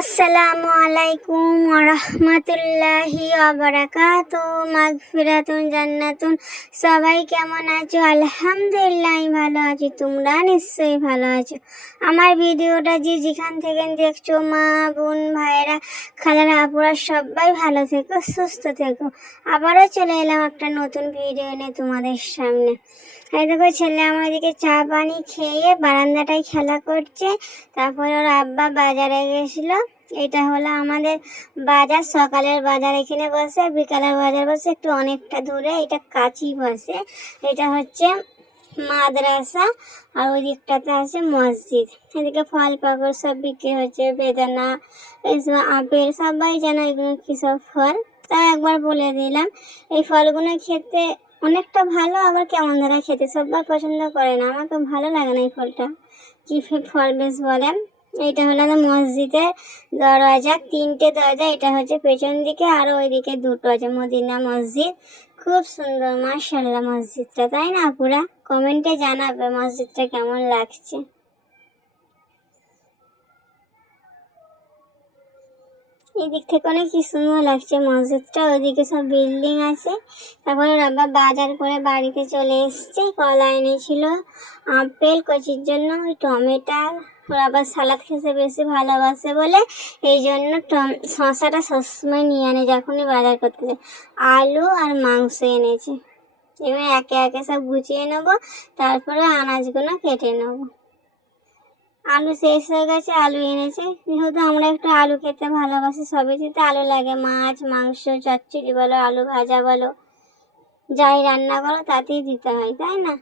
আসসালামু আলাইকুম ওয়া রাহমাতুল্লাহি ওয়া বারাকাতুহু মাগফিরাতুন জান্নাতুন। সবাই কেমন আছো? আলহামদুলিল্লাহ আমি ভালো আছি, তোমরা নিশ্চয়ই ভালো আছো। আমার ভিডিওটা যে যেখান থেকে দেখছো, মা বোন ভাইরা খালারা আপুরা সবাই ভালো থেকো, সুস্থ থেকো। আবারও চলে এলাম একটা নতুন ভিডিও নিয়ে তোমাদের সামনে। এই দেখো, ছেলে আমার এদিকে চা পানি খেয়ে বারান্দাটায় খেলা করছে। তারপরে ওর আব্বা বাজারে গেছিল। এটা হলো আমাদের বাজার, সকালের বাজার এখানে বসে, বিকালের বাজার বসে একটু অনেকটা দূরে। এটা কাছি বসে। এটা হচ্ছে মাদ্রাসা, আর ওই দিকটাতে আছে মসজিদ। এদিকে ফল পাকড় সব বিক্রি হচ্ছে, বেদানা, এইসব আপেল, সবাই জানো এগুলো কী সব ফল। তাই একবার বলে দিলাম, এই ফলগুলো খেতে অনেকটা ভালো, আবার কেমন ধরা খেতে সবাই পছন্দ করে না, আমাকে ভালো লাগে না এই ফলটা। কি ফল বেশ বলেন। এটা হলো মসজিদের দরজা, 3টে দরজা। এটা হচ্ছে পেছন দিকে, আর ওইদিকে 2টো আছে। মদিনা মসজিদ, খুব সুন্দর মাশাআল্লাহ মসজিদটা, তাই না? পুরা কমেন্টে জানাবে মসজিদটা কেমন লাগছে। এই দিক থেকে অনেক কি সুন্দর লাগছে মসজিদটা। ওইদিকে সব বিল্ডিং আছে। তারপরে বাবা বাজার করে বাড়িতে চলে এসছে। কলা এনেছিল, আপেল কচির জন্য, ওই টমেটো। ওর আবার সালাদ খেতে বেশি ভালোবাসে বলে এই জন্য শশাটা সবসময় নিয়ে আনে যখনই বাজার করতে যায়। আলু আর মাংস এনেছে। এবার একে একে সব গুছিয়ে নেবো, তারপরে আনাজগুলো কেটে নেবো। আলু শেষ হয়ে গেছে, আলু এনেছে। যেহেতু আমরা একটু আলু খেতে ভালোবাসি, সবেতেই আলু লাগে, মাছ মাংস চচ্চড়ি বলো, আলু ভাজা বলো, যাই রান্না করো তাতেই দিতে হয়, তাই না?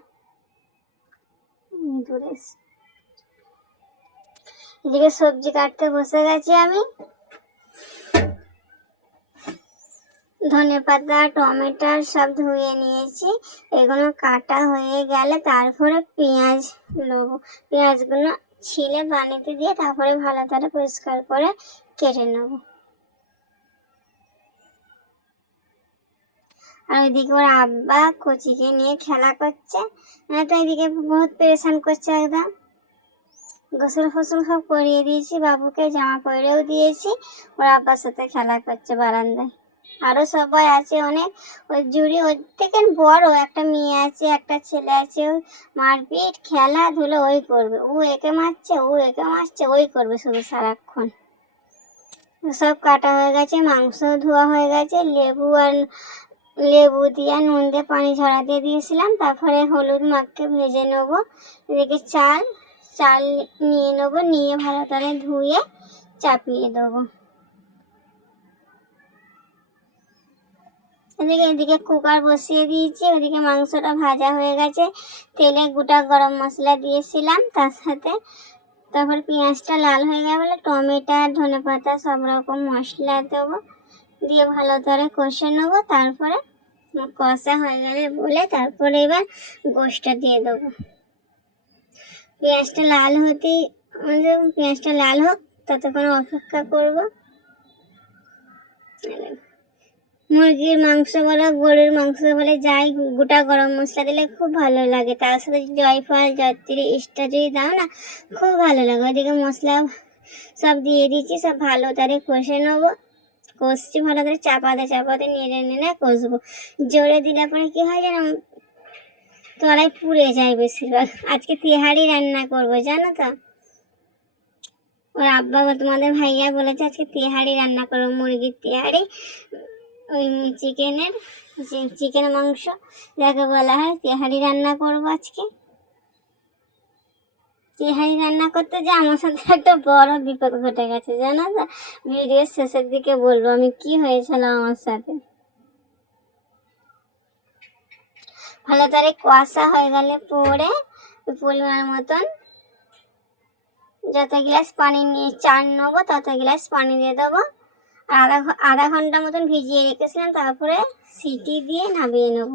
এদিকে সবজি কাটতে বসে গেছি আমি। ধনেপাতা টমেটো সব ধুয়ে নিয়েছি। এগুলো কাটা হয়ে গেলে তারপরে পেঁয়াজ নেবো। পেঁয়াজগুলো ছিলে পানিতে দিয়ে তারপরে ভালো করে পরিষ্কার করে কেটে নেবো। আর ওইদিকে ওর আব্বা কচিকে নিয়ে খেলা করছে। তো এইদিকে বহুত পেরেশান করছে একদম। গোসল ফসল সব করিয়ে দিয়েছি বাবুকে, জামা পরেও দিয়েছি। ওর আব্বার সাথে খেলা করছে বারান্দায়। আরো সবাই আছে অনেক। ওই জুড়ি ওর থেকে বড় একটা মেয়ে আছে, একটা ছেলে আছে। মারপিট খেলাধুলো ওই করবে, ও একে মারছে, ও একে মারছে, ওই করবে শুধু সারাক্ষণ। সব কাটা হয়ে গেছে, মাংস ধোয়া হয়ে গেছে। লেবু দিয়ে নুন দিয়ে পানি ঝরাতে দিয়েছিলাম। তারপরে হলুদ মাখকে ভেজে নেবো। এদিকে চাল নিয়ে নেবো, নিয়ে ভালো করে ধুয়ে চাপিয়ে দেবো। এদিকে কুকার বসিয়ে দিয়েছি। ওদিকে মাংসটা ভাজা হয়ে গেছে। তেলে গোটা গরম মশলা দিয়েছিলাম, তার সাথে তারপর পেঁয়াজটা লাল হয়ে গেলে টমেটো ধনেপাতা সব রকম মশলা দেবো, দিয়ে ভালো করে কষে নেবো। তারপরে কষা হয়ে গেলে বলে তারপরে এবার গোশটা দিয়ে দেবো। পেঁয়াজটা লাল হোক ততক্ষণ অপেক্ষা করব। মুরগির মাংস বলো, গরুর মাংস বলে, যাই গোটা গরম মশলা দিলে খুব ভালো লাগে। তার সাথে জয়ফল জয়ত্রী ইস্টা যদি দাও না, খুব ভালো লাগে। ওইদিকে মশলা সব দিয়ে দিচ্ছি, সব ভালো করে কষে নেবো। কষছি ভালো করে, চাপাতে নেড়ে কষবো। জোরে দিলে পরে কি হয় যেন তলায় পুড়ে যায় বেশিরভাগ। আজকে তেহারি রান্না করবো জানো তো। ওর আব্বা তোমাদের ভাইয়া বলেছে আজকে তেহারি রান্না করবো, মুরগির তেহারি। ওই চিকেন মাংস যাকে বলা হয়, তেহারি রান্না করবো আজকে। তেহারি রান্না করতে যে আমার সাথে একটা বড় বিপদ ঘটে গেছে জানো তো। ভিডিওর শেষের দিকে বলবো আমি কি হয়েছিল আমার সাথে। ভালো করে কষা হয়ে গেলে পরে পরিমাণ মতন যত গ্লাস পানি নিয়ে চাল নেবো তত গ্লাস পানি দিয়ে দেবো। আধা ঘন্টা মতন ভিজিয়ে রেখেছিলাম, তারপরে সিটি দিয়ে নামিয়ে নেবো।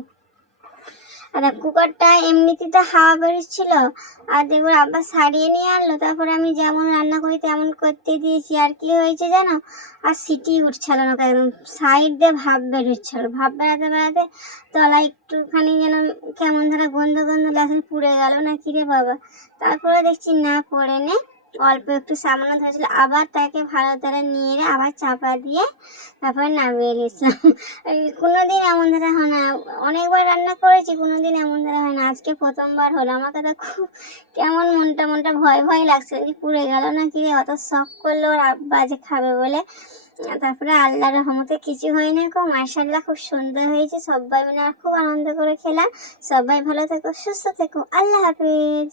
আর কুকারটা এমনিতে তো হাওয়া বেরোচ্ছিল, আর দেখবো আবার সারিয়ে নিয়ে আনলো। তারপরে আমি যেমন রান্না করি তেমন করতে দিয়েছি, আর কি হয়েছে জানো, আর সিটি উঠছিল না, একদম সাইড দিয়ে ভাপ বেরোচ্ছিল। ভাপ বেড়াতে তলায় একটুখানি যেন কেমন ধরা গন্ধ লাগছে, পুড়ে গেল না কিরে বাবা। তারপরে দেখছি না পড়ে নে, অল্প একটু সামান্য ধরেছিল, আবার তাকে ভালো করে নিয়ে আবার চাপা দিয়ে তারপরে নামিয়ে নিয়েছিলাম। কোনোদিন এমন ধরা হয় না, অনেকবার রান্না করেছি, কোনোদিন এমন ধরা হয় না, আজকে প্রথমবার হলো। আমাকে তো খুব কেমন মনটা ভয় ভয় লাগছে যে পুড়ে গেল না কি রে, অত শখ করলো ওর আব্বা যে খাবে বলে। তারপরে আল্লাহর রহমতে কিছু হয়নি গো, মাশাআল্লাহ খুব সুন্দর হয়েছে। সবাই মিলে খুব আনন্দ করে খেলাম। সবাই ভালো থেকো, সুস্থ থেকো, আল্লাহ হাফিজ।